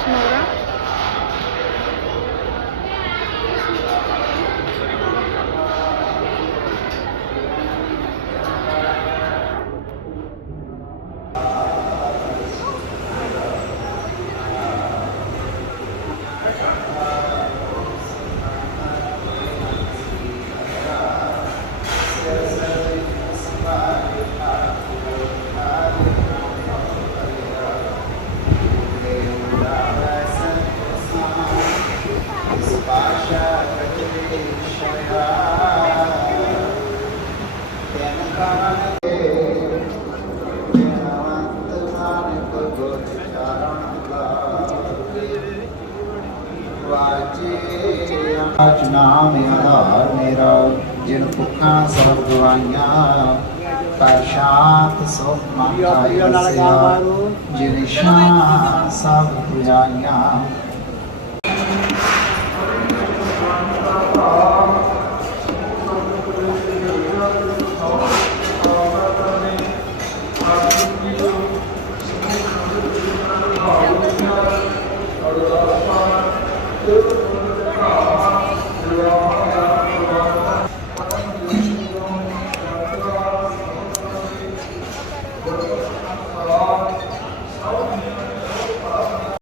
sonra ਨਾਮ ਆਧਾਰ ਮੇਰਾ ਜਿਨ ਭੁੱਖਾਂ ਸਭ ਗਵਾਈਆਂ ਪਰ ਸ਼ਾਂਤ ਸੁਖ ਮਨ ਆਇਆ ਜਿਨ ਸ਼ਾਂ ਸਭ ਪੁਜਾਈਆਂ